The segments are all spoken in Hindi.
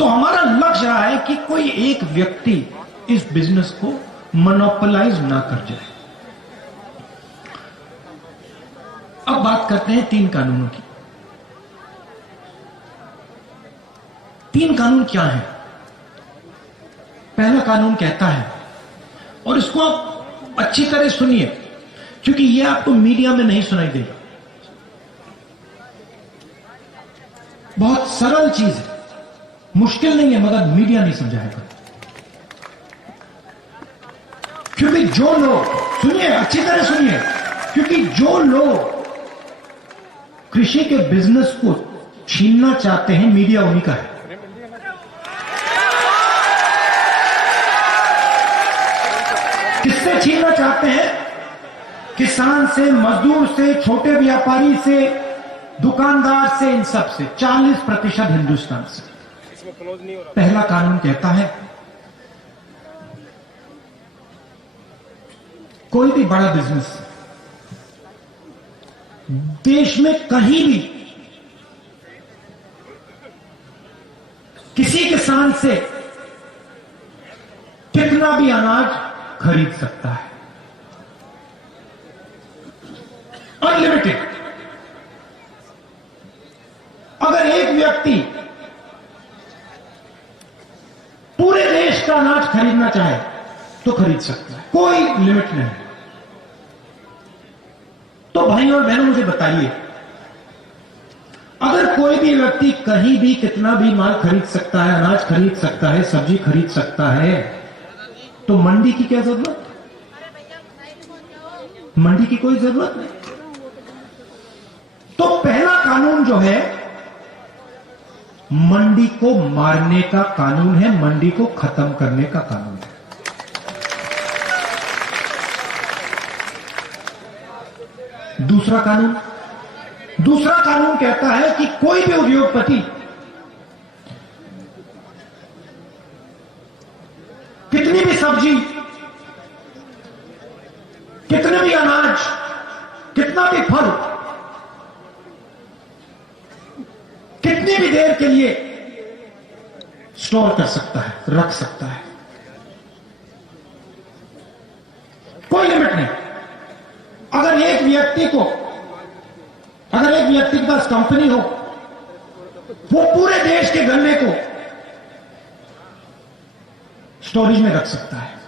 तो हमारा लक्ष्य रहा है कि कोई एक व्यक्ति इस बिजनेस को मोनोपोलाइज ना कर जाए। अब बात करते हैं 3 कानूनों की। 3 कानून क्या है? पहला कानून कहता है, और इसको आप अच्छी तरह सुनिए क्योंकि यह आपको मीडिया में नहीं सुनाई देगा। बहुत सरल चीज है, मुश्किल नहीं है, मगर मीडिया नहीं समझाएगा। क्योंकि जो लोग, सुनिए अच्छी तरह सुनिए, क्योंकि जो लोग कृषि के बिजनेस को छीनना चाहते हैं, मीडिया उन्हीं का है। किससे छीनना चाहते हैं? किसान से, मजदूर से, छोटे व्यापारी से, दुकानदार से, इन सब से। 40% हिंदुस्तान से। पहला कानून कहता है कोई भी बड़ा बिजनेस देश में कहीं भी किसी किसान से कितना भी अनाज खरीद सकता है, अनलिमिटेड। अगर एक व्यक्ति पूरे देश का अनाज खरीदना चाहे तो खरीद सकता है, कोई लिमिट नहीं। तो भाई और बहनों मुझे बताइए, अगर कोई भी व्यक्ति कहीं भी कितना भी माल खरीद सकता है, अनाज खरीद सकता है, सब्जी खरीद सकता है, तो मंडी की क्या जरूरत? मंडी की कोई जरूरत नहीं। तो पहला कानून जो है मंडी को मारने का कानून है, मंडी को खत्म करने का कानून है। दूसरा कानून कहता है कि कोई भी उद्योगपति कितनी भी सब्जी, कितने भी अनाज, कितना भी फल, कितनी भी देर के लिए स्टोर कर सकता है, रख सकता है, कोई लिमिट नहीं। अगर एक व्यक्ति के पास कंपनी हो, वो पूरे देश के गन्ने को स्टोरेज में रख सकता है।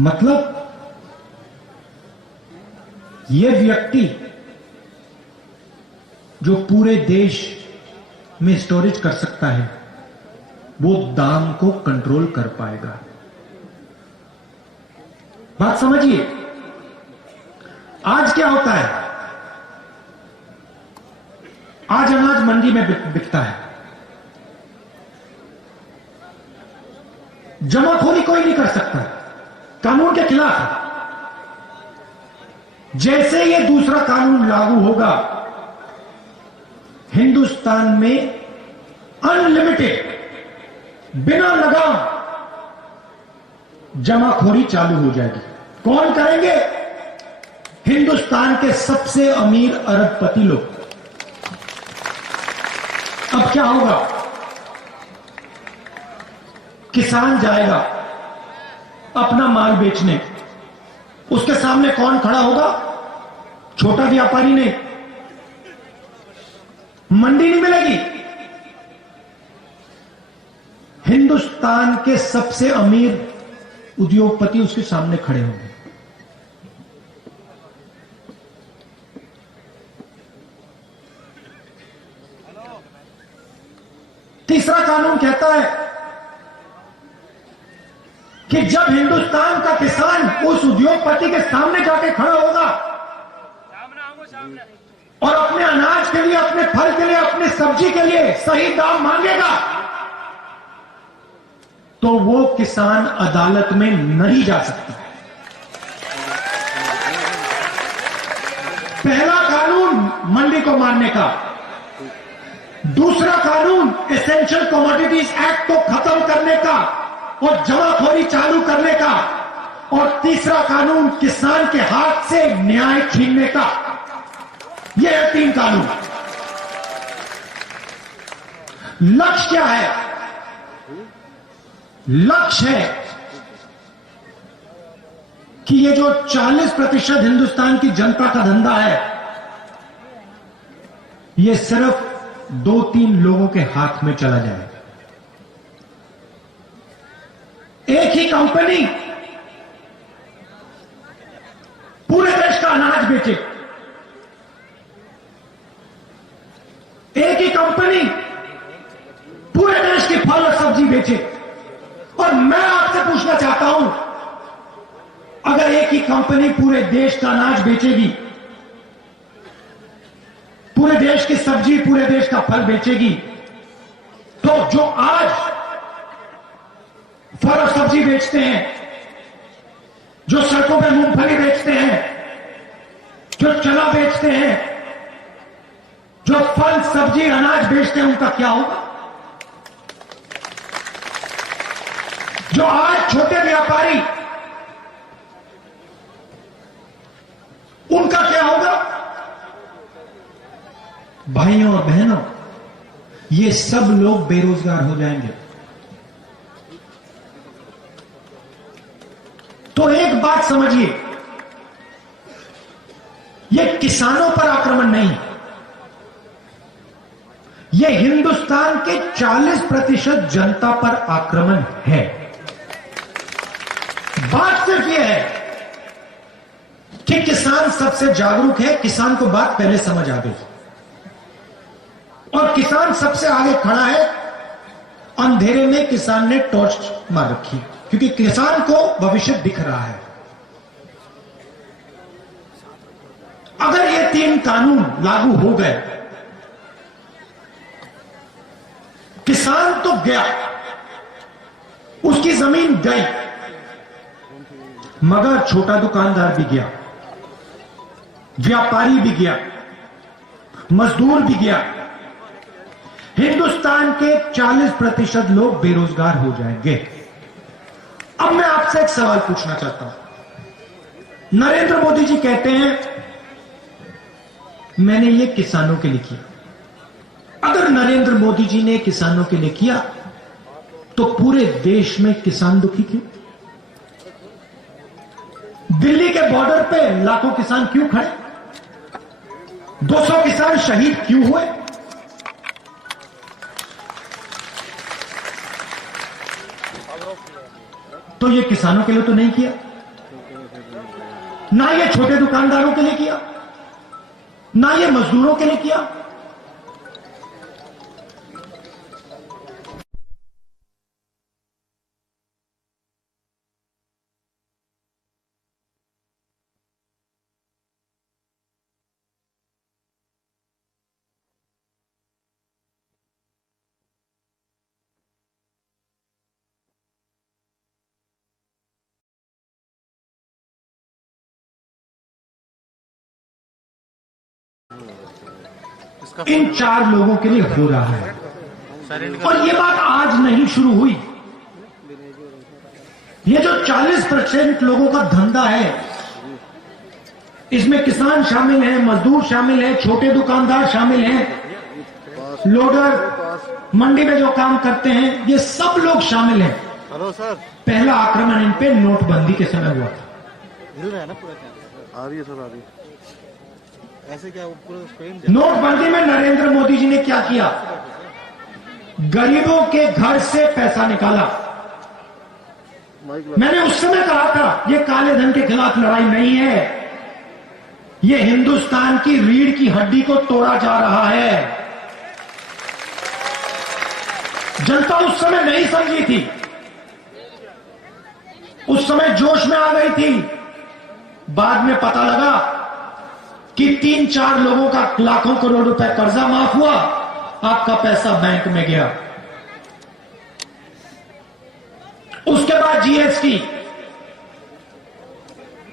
मतलब यह व्यक्ति जो पूरे देश में स्टोरेज कर सकता है, वो दाम को कंट्रोल कर पाएगा। बात समझिए, आज क्या होता है? आज अनाज मंडी में बिकता है, जमाखोरी कोई नहीं कर सकता, कानून के खिलाफ है। जैसे ये दूसरा कानून लागू होगा, हिंदुस्तान में अनलिमिटेड, बिना लगाम जमाखोरी चालू हो जाएगी। कौन करेंगे? हिंदुस्तान के सबसे अमीर अरबपति लोग। अब क्या होगा? किसान जाएगा अपना माल बेचने, उसके सामने कौन खड़ा होगा? छोटा व्यापारी नहीं, मंडी नहीं मिलेगी। हिंदुस्तान के सबसे अमीर उद्योगपति उसके सामने खड़े होंगे। तीसरा कानून कहता है कि जब हिंदुस्तान का किसान उस उद्योगपति के सामने जाके खड़ा होगा और अपने अनाज के लिए, अपने फल के लिए, अपने सब्जी के लिए सही दाम मांगेगा, तो वो किसान अदालत में नहीं जा सकता। पहला कानून मंडी को मारने का, दूसरा कानून एसेंशियल कमोडिटीज एक्ट को खत्म करने का और जमाखोरी चालू करने का, और तीसरा कानून किसान के हाथ से न्याय छीनने का। यह है 3 कानून। लक्ष्य क्या है? लक्ष्य है कि ये जो 40% हिंदुस्तान की जनता का धंधा है, ये सिर्फ 2-3 लोगों के हाथ में चला जाए। एक ही कंपनी पूरे देश का अनाज बेचे, एक ही कंपनी पूरे देश की फल और सब्जी बेचे। और मैं आपसे पूछना चाहता हूं, अगर एक ही कंपनी पूरे देश का अनाज बेचेगी, पूरे देश की सब्जी, पूरे देश का फल बेचेगी, तो जो आज फल और सब्जी बेचते हैं, जो सड़कों पे मूंगफली बेचते हैं, जो चना बेचते हैं, जो फल सब्जी अनाज बेचते हैं, उनका क्या होगा? जो आज छोटे व्यापारी, उनका क्या होगा? भाइयों और बहनों, ये सब लोग बेरोजगार हो जाएंगे। तो एक बात समझिए, ये किसानों पर आक्रमण नहीं, ये हिंदुस्तान के 40% जनता पर आक्रमण है। बात सिर्फ यह है कि किसान सबसे जागरूक है, किसान को बात पहले समझ आ गई, और किसान सबसे आगे खड़ा है। अंधेरे में किसान ने टॉर्च मार रखी, क्योंकि किसान को भविष्य दिख रहा है। अगर ये 3 कानून लागू हो गए, किसान तो गया, उसकी जमीन गई, मगर छोटा दुकानदार भी गया, व्यापारी भी गया, मजदूर भी गया। हिंदुस्तान के 40% लोग बेरोजगार हो जाएंगे। अब मैं आपसे एक सवाल पूछना चाहता हूं। नरेंद्र मोदी जी कहते हैं मैंने ये किसानों के लिए किया। अगर नरेंद्र मोदी जी ने किसानों के लिए किया, तो पूरे देश में किसान दुखी क्यों? दिल्ली के बॉर्डर पे लाखों किसान क्यों खड़े? 200 किसान शहीद क्यों हुए? तो ये किसानों के लिए तो नहीं किया, ना ये छोटे दुकानदारों के लिए किया, ना ये मजदूरों के लिए किया। इन 4 लोगों के लिए हो रहा है। और ये बात आज नहीं शुरू हुई। ये जो 40% लोगों का धंधा है, इसमें किसान शामिल हैं, मजदूर शामिल हैं, छोटे दुकानदार शामिल हैं, लोडर, मंडी में जो काम करते हैं, ये सब लोग शामिल हैं। हेलो सर, पहला आक्रमण इन पे नोटबंदी के समय हुआ था। मिल रहा है ना पूरा? आ रही है सर, आ रही है। ऐसे क्या नोटबंदी में नरेंद्र मोदी जी ने क्या किया? गरीबों के घर से पैसा निकाला। मैंने उस समय कहा था ये काले धन के खिलाफ लड़ाई नहीं है, ये हिंदुस्तान की रीढ़ की हड्डी को तोड़ा जा रहा है। जनता उस समय नहीं समझी थी, उस समय जोश में आ गई थी। बाद में पता लगा कि 3-4 लोगों का लाखों करोड़ रुपए कर्जा माफ हुआ, आपका पैसा बैंक में गया। उसके बाद जीएसटी,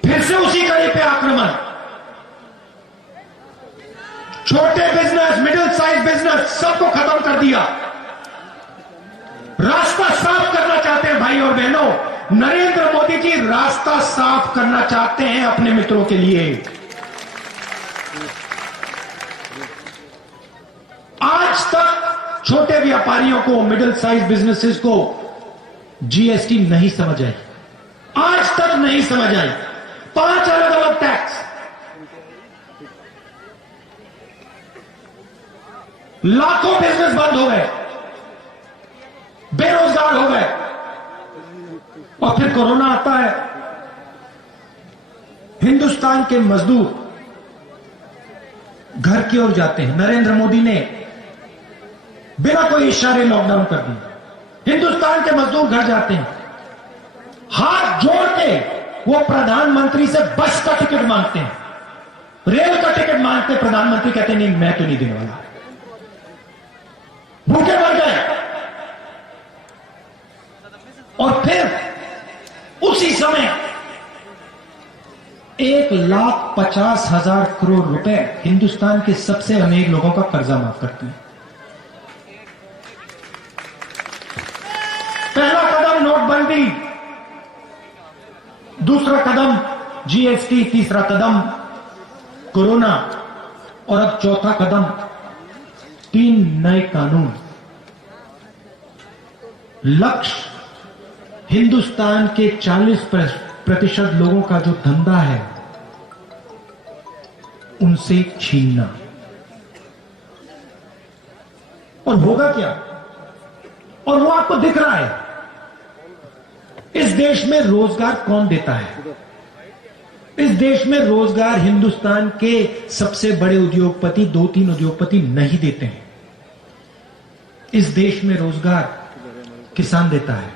फिर से उसी कड़ी पे आक्रमण। छोटे बिजनेस, मिडिल साइज बिजनेस, सबको खत्म कर दिया। रास्ता साफ करना चाहते हैं भाई और बहनों, नरेंद्र मोदी जी रास्ता साफ करना चाहते हैं अपने मित्रों के लिए। आज तक छोटे व्यापारियों को, मिडिल साइज बिजनेसेस को जीएसटी नहीं समझ आई, आज तक नहीं समझ आई। 5 अलग अलग टैक्स, लाखों बिजनेस बंद हो गए, बेरोजगार हो गए, और फिर कोरोना आता है। हिंदुस्तान के मजदूर घर की ओर जाते हैं। नरेंद्र मोदी ने बिना कोई इशारे लॉकडाउन कर दिया। हिंदुस्तान के मजदूर घर जाते हैं, हाथ जोड़ के वो प्रधानमंत्री से बस का टिकट मांगते हैं, रेल का टिकट मांगते हैं। प्रधानमंत्री कहते हैं नहीं, मैं तो नहीं देने वाला, भूखे मर गए। और फिर उसी समय 1,50,000 करोड़ रुपए हिंदुस्तान के सबसे अमीर लोगों का कर्जा माफ करती है। पहला कदम नोटबंदी, दूसरा कदम जीएसटी, तीसरा कदम कोरोना, और अब चौथा कदम 3 नए कानून। लक्ष्य हिंदुस्तान के 40% लोगों का जो धंधा है उनसे छीनना। और होगा क्या? और वो आपको दिख रहा है। इस देश में रोजगार कौन देता है? इस देश में रोजगार हिंदुस्तान के सबसे बड़े उद्योगपति, 2-3 उद्योगपति नहीं देते हैं। इस देश में रोजगार किसान देता है।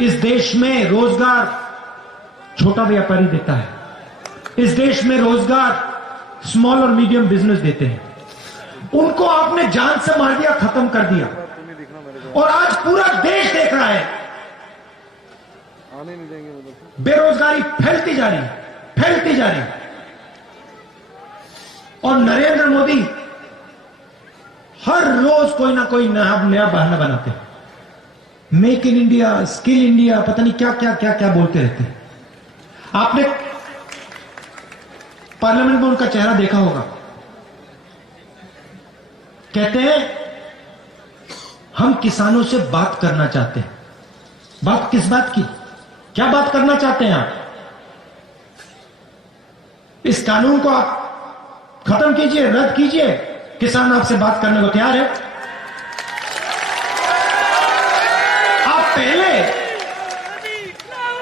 इस देश में रोजगार छोटा व्यापारी देता है। इस देश में रोजगार स्मॉल और मीडियम बिजनेस देते हैं। उनको आपने जान से मार दिया, खत्म कर दिया, और आज पूरा देश देख रहा है। आने नहीं देंगे वो लोग। बेरोजगारी फैलती जा रही है, फैलती जा रही है। और नरेंद्र मोदी हर रोज कोई ना कोई नया बहाना बनाते हैं। Make in India, skill India, पता नहीं क्या क्या क्या क्या बोलते रहते हैं। आपने पार्लियामेंट में उनका चेहरा देखा होगा। कहते हैं हम किसानों से बात करना चाहते हैं। बात किस बात की? क्या बात करना चाहते हैं आप? इस कानून को आप खत्म कीजिए, रद्द कीजिए। किसान आपसे बात करने को तैयार है। आप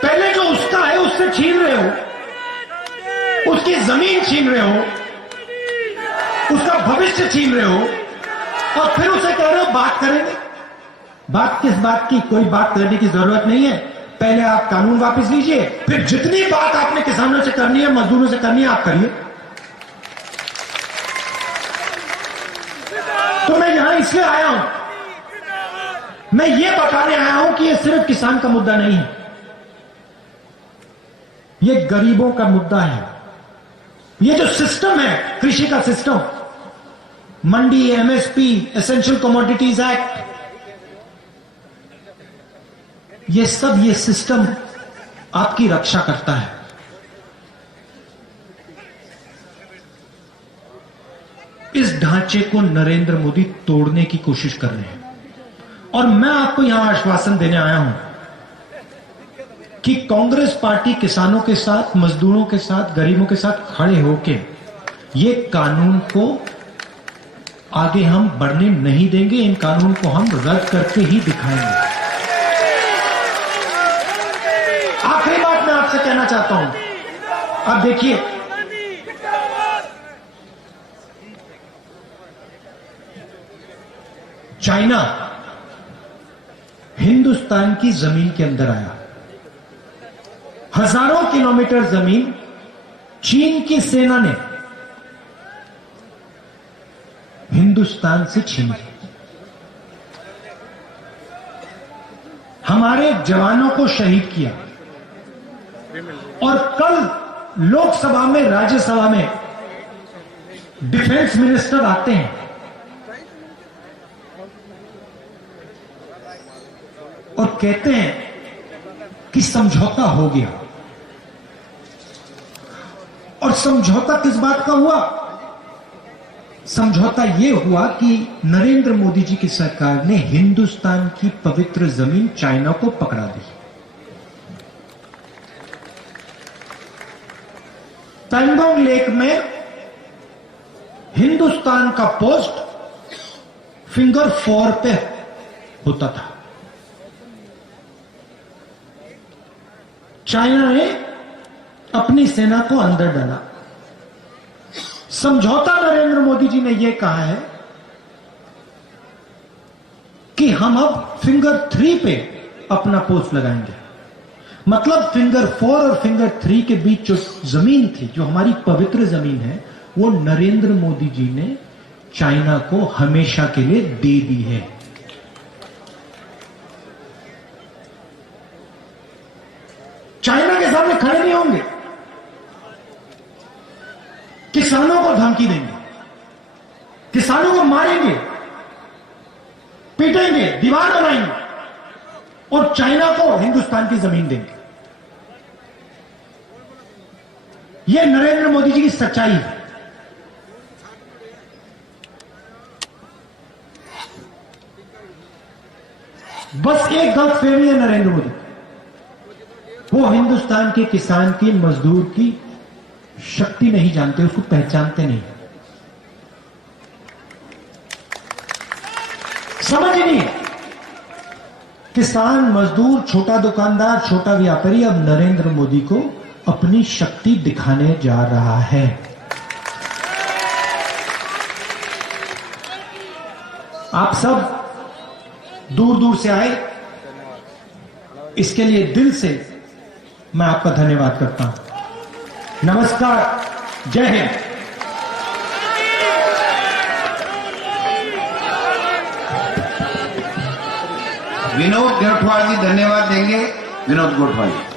पहले जो उसका है उससे छीन रहे हो, उसकी जमीन छीन रहे हो, उसका भविष्य छीन रहे हो, और फिर उसे कह रहे हो बात करेंगे। बात किस बात की? कोई बात करने की जरूरत नहीं है। पहले आप कानून वापस लीजिए, फिर जितनी बात आपने किसानों से करनी है, मजदूरों से करनी है, आप करिए। तो मैं यहां इसलिए आया हूं, मैं ये बताने आया हूं कि ये सिर्फ किसान का मुद्दा नहीं है, ये गरीबों का मुद्दा है। ये जो सिस्टम है, कृषि का सिस्टम, मंडी, एमएसपी, एसेंशियल कमोडिटीज एक्ट, ये सब, ये सिस्टम आपकी रक्षा करता है। इस ढांचे को नरेंद्र मोदी तोड़ने की कोशिश कर रहे हैं। और मैं आपको यहां आश्वासन देने आया हूं कि कांग्रेस पार्टी किसानों के साथ, मजदूरों के साथ, गरीबों के साथ खड़े होकर ये कानून को आगे हम बढ़ने नहीं देंगे। इन कानून को हम रद्द करके ही दिखाएंगे। आखिरी बात मैं आपसे कहना चाहता हूं, अब देखिए, चाइना हिंदुस्तान की जमीन के अंदर आया। हजारों किलोमीटर जमीन चीन की सेना ने हिंदुस्तान से छीनी। हमारे जवानों को शहीद किया। और कल लोकसभा में, राज्यसभा में डिफेंस मिनिस्टर आते हैं और कहते हैं कि समझौता हो गया। और समझौता किस बात का हुआ? समझौता यह हुआ कि नरेंद्र मोदी जी की सरकार ने हिंदुस्तान की पवित्र जमीन चाइना को पकड़ा दी। पैंगोंग लेक में हिंदुस्तान का पोस्ट फिंगर 4 पे होता था। चाइना ने अपनी सेना को अंदर डाला। समझौता नरेंद्र मोदी जी ने यह कहा है कि हम अब फिंगर 3 पे अपना पोस्ट लगाएंगे। मतलब फिंगर 4 और फिंगर 3 के बीच जो जमीन थी, जो हमारी पवित्र जमीन है, वो नरेंद्र मोदी जी ने चाइना को हमेशा के लिए दे दी है। चाइना के सामने खड़े नहीं होंगे, किसानों को धमकी देंगे, किसानों को मारेंगे, पीटेंगे, दीवार बनाएंगे और चाइना को हिंदुस्तान की जमीन देंगे। यह नरेंद्र मोदी जी की सच्चाई है। बस एक गलतफहमी है नरेंद्र मोदी, वो हिंदुस्तान के किसान की, मजदूर की शक्ति नहीं जानते, उसको पहचानते नहीं, समझ नहीं। किसान, मजदूर, छोटा दुकानदार, छोटा व्यापारी अब नरेंद्र मोदी को अपनी शक्ति दिखाने जा रहा है। आप सब दूर दूर से आए, इसके लिए दिल से मैं आपका धन्यवाद करता हूं। नमस्कार, जय हिंद। विनोद गोठवाल जी धन्यवाद देंगे। विनोद गोठवाल जी।